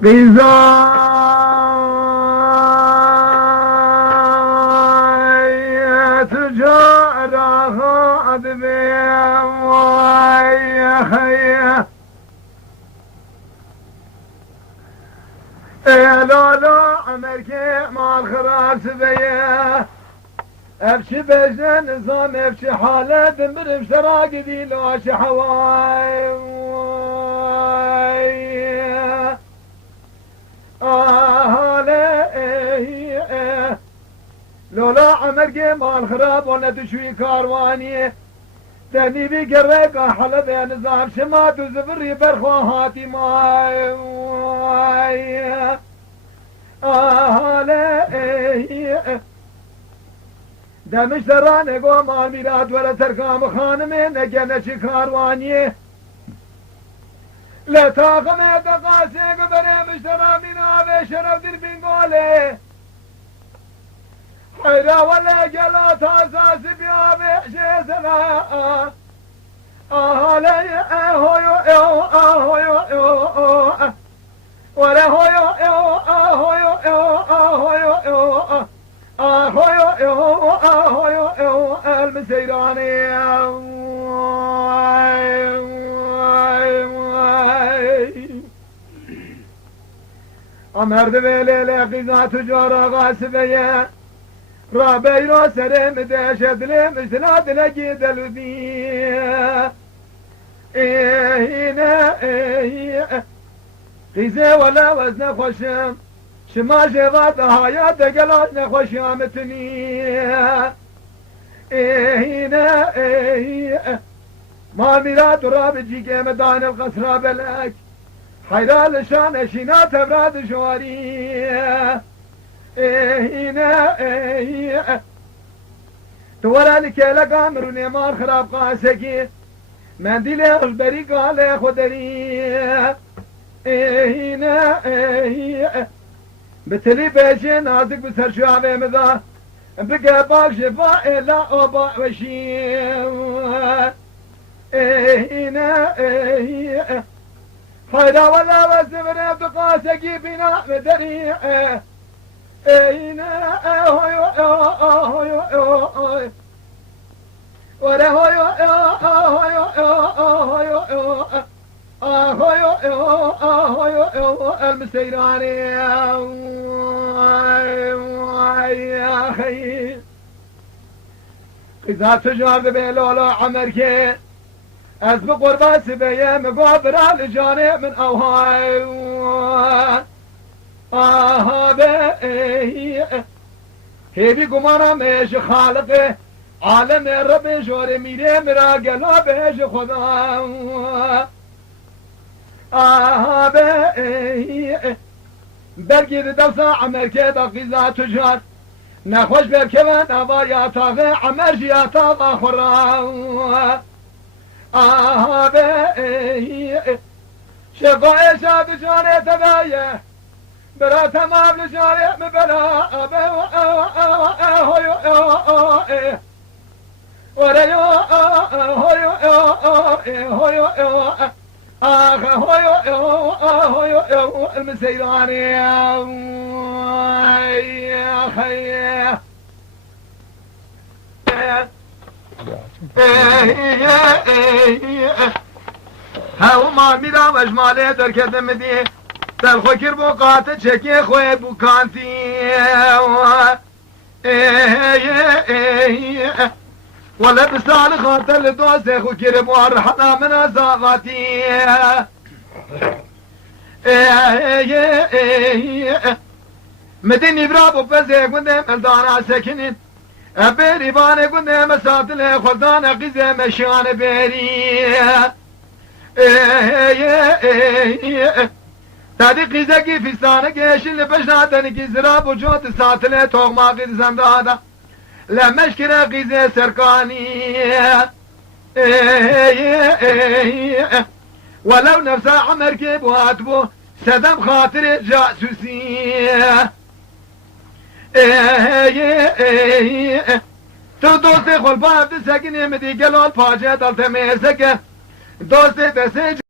غذاية جارها بهم ويخيه لا لا عمركي مع الخراب سبيه ابشي بجن نظام ابشي حالة دمر بشراق دي لوش حواي لولا عمركي مع الخراب وانا تشوي كارواني تاني بقرق حلب نظام شمات وزفري برخواهاتي ماي دمش درانه گو مال میراد ولا ترکام خانمه نگنه چی کاروانیه لطاقمه دقاسه گبره مشترامین آوه شرف در بینگوله حیرا ولا گلات آساسی بیاوه شیزنا آهالی آهویو آهویو ولا هويو آهويو آهويو المسيراني امرد بليلة قيزة تجارة غاسبية رابي رو سرم داشت لي مشتلات لقي دلوذية إيه قيزة ولا وزن خوشم شما جواد هايات قلات نخوشامتني إيه ما ميراد رابجي قيمدان القصرى بلك حيرال شان شينا تبراد جواري إيه تورا لكيلا قامر ونيمان خراب قاسكي منديل البري قال خدري إيه بتلي بيجي نازك بسر شعبي مذا بقى باك شفاء لا أبا وشيم إيه خيرا ولا وزمنا بقاسكي بنا مدري ولا هو المسيراني يا أخي إذا تجار بلولا عمركي أسبق قربات سبيه مقابر على جانب من أوهاي هيبي قمانا ميش خالقه عالم رب جور ميري مرا قلا بيش خدا برگیر دوسا عمر که دقیزا تجار نخوش برکوان آوا یا تاغه عمر جیا تاغا خورا شفای شاد جانه تبایه برا تمام لجانه مبلا هويو المسيراني يا خي هاو ما ميرا مجمالي تركت مدي تلخوكر بو قاتل شكي خوي بو كانتي ولا بسال خاطر دوسه خو كرم وارحنا من ازاغاتي مدني برابو بزي قدام الدانا ساكنين بيري باني قدام ساتل خلدان قزي مشان بيري تادي قزاكي في سانك يشل بجناتنك زراب وجود ساتل توغ ما قد زندادا لما اشكرا قيزة سركاني ولو نفسه عمر كيب واتبو سدم خاطر جاسوسي تو دوست خلبان دسكني مدي قلال فاجة دلت ميزك دوست دسي